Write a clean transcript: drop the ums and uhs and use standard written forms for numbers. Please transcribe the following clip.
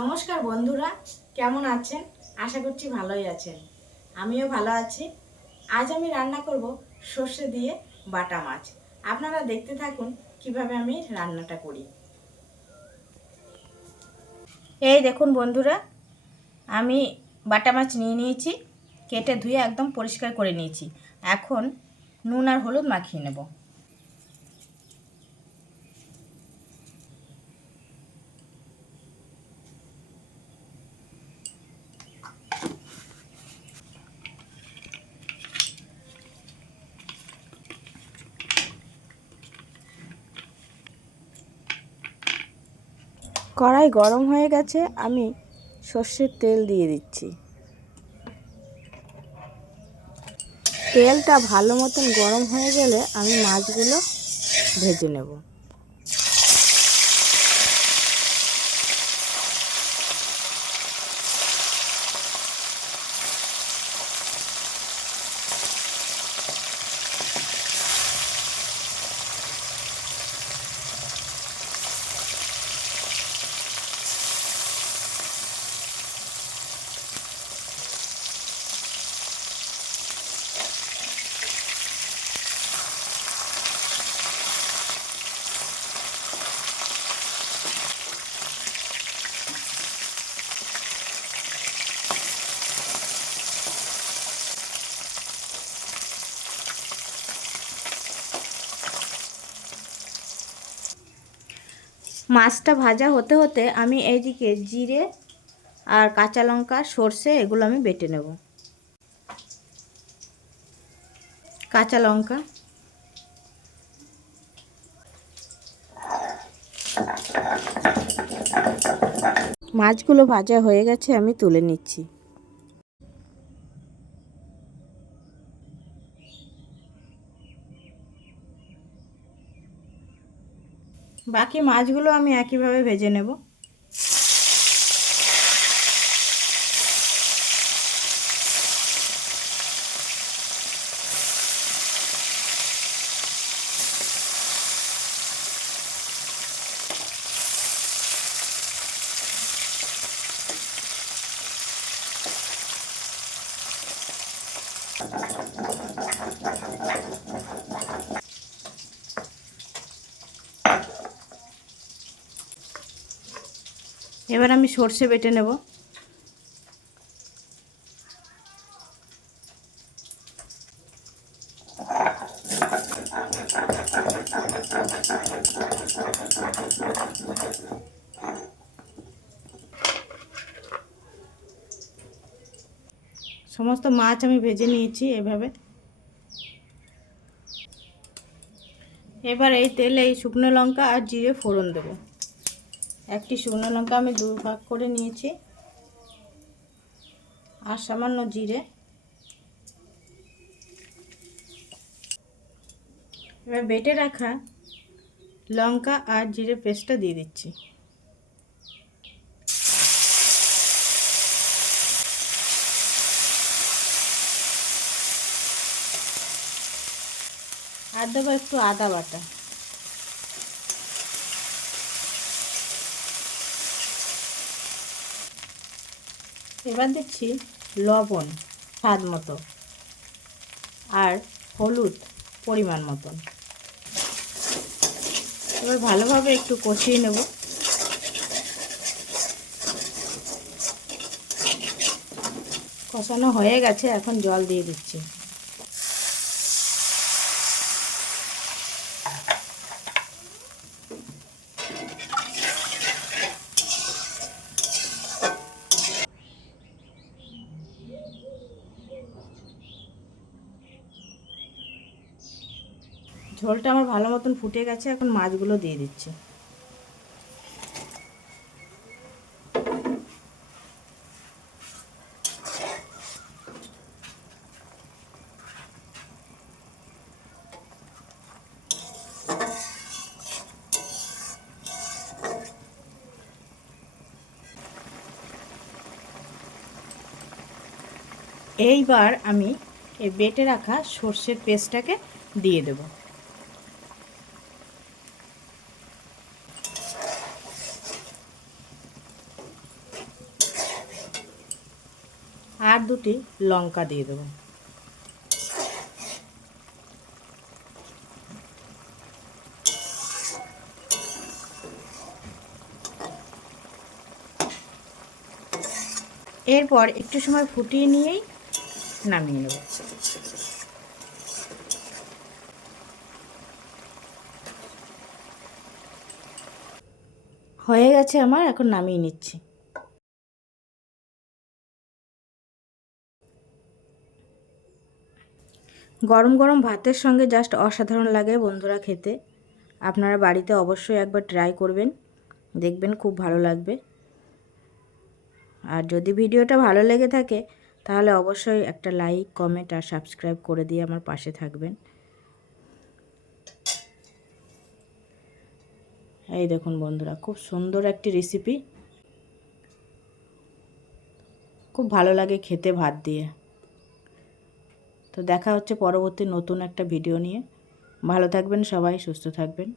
নমস্কার বন্ধুরা, কেমন আছেন? আশা করছি ভালোই আছেন। আমিও ভালো আছি। আজ আমি রান্না করব সর্ষে দিয়ে বাটা মাছ। আপনারা দেখতে থাকুন কিভাবে আমি রান্নাটা করি। এই দেখুন বন্ধুরা, আমি বাটা মাছ নিয়ে নিয়েছি, কেটে ধুয়ে একদম পরিষ্কার করে নিয়েছি। এখন নুন আর হলুদ মাখিয়ে নেব। কড়াই গরম হয়ে গেছে, আমি সর্ষের তেল দিয়ে দিচ্ছি। তেলটা ভালো মতন গরম হয়ে গেলে আমি মাছগুলো ভেজে নেব। মাছটা ভাজা হতে হতে আমি এইদিকে জিরে আর কাঁচা লঙ্কা, সর্ষে এগুলো আমি বেটে নেব। কাঁচা লঙ্কা, মাছগুলো ভাজা হয়ে গেছে, আমি তুলে নিচ্ছি। বাকি মাছগুলো আমি একইভাবে ভেজে নেব। এবার আমি সর্ষে বেটে নেব। সমস্ত মাছ আমি ভেজে নিয়েছি এভাবে। এবার এই তেলে এই শুকনো লঙ্কা আর জিরে ফোড়ন দেব। একটি শুকনো লঙ্কা আমি দু ভাগ করে নিয়েছি, আর সামান্য জিরে। এবার বেটে রাখা লঙ্কা আর জিরে পেস্টটা দিয়ে দিচ্ছি। আর দেবো একটু আদা বাটা। এবার দিচ্ছি লবণ স্বাদ মতো আর হলুদ পরিমাণ মতন। এবার ভালোভাবে একটু কষিয়ে নেব। কষানো হয়ে গেছে, এখন জল দিয়ে দিচ্ছি। ঝোলটা আমার ভালো মতন ফুটে গেছে, এখন মাছগুলো দিয়ে দিচ্ছি। এইবার আমি এই বেটে রাখা সর্ষের পেস্টটাকে দিয়ে দেব। আর 2টি লঙ্কা দিয়ে দেবো। এরপর একটু সময় ফুটিয়ে নিয়েই নামিয়ে নেব। হয়ে গেছে আমার, এখন নামিয়ে নিচ্ছি। গরম গরম ভাতের সঙ্গে জাস্ট অসাধারণ লাগে বন্ধুরা খেতে। আপনারা বাড়িতে অবশ্যই একবার ট্রাই করবেন, দেখবেন খুব ভালো লাগবে। আর যদি ভিডিওটা ভালো লেগে থাকে তাহলে অবশ্যই একটা লাইক, কমেন্ট আর সাবস্ক্রাইব করে দিয়ে আমার পাশে থাকবেন। এই দেখুন বন্ধুরা, খুব সুন্দর একটি রেসিপি, খুব ভালো লাগে খেতে ভাত দিয়ে। তো দেখা হচ্ছে পরবর্তী নতুন একটা ভিডিও নিয়ে। ভালো থাকবেন সবাই, সুস্থ থাকবেন।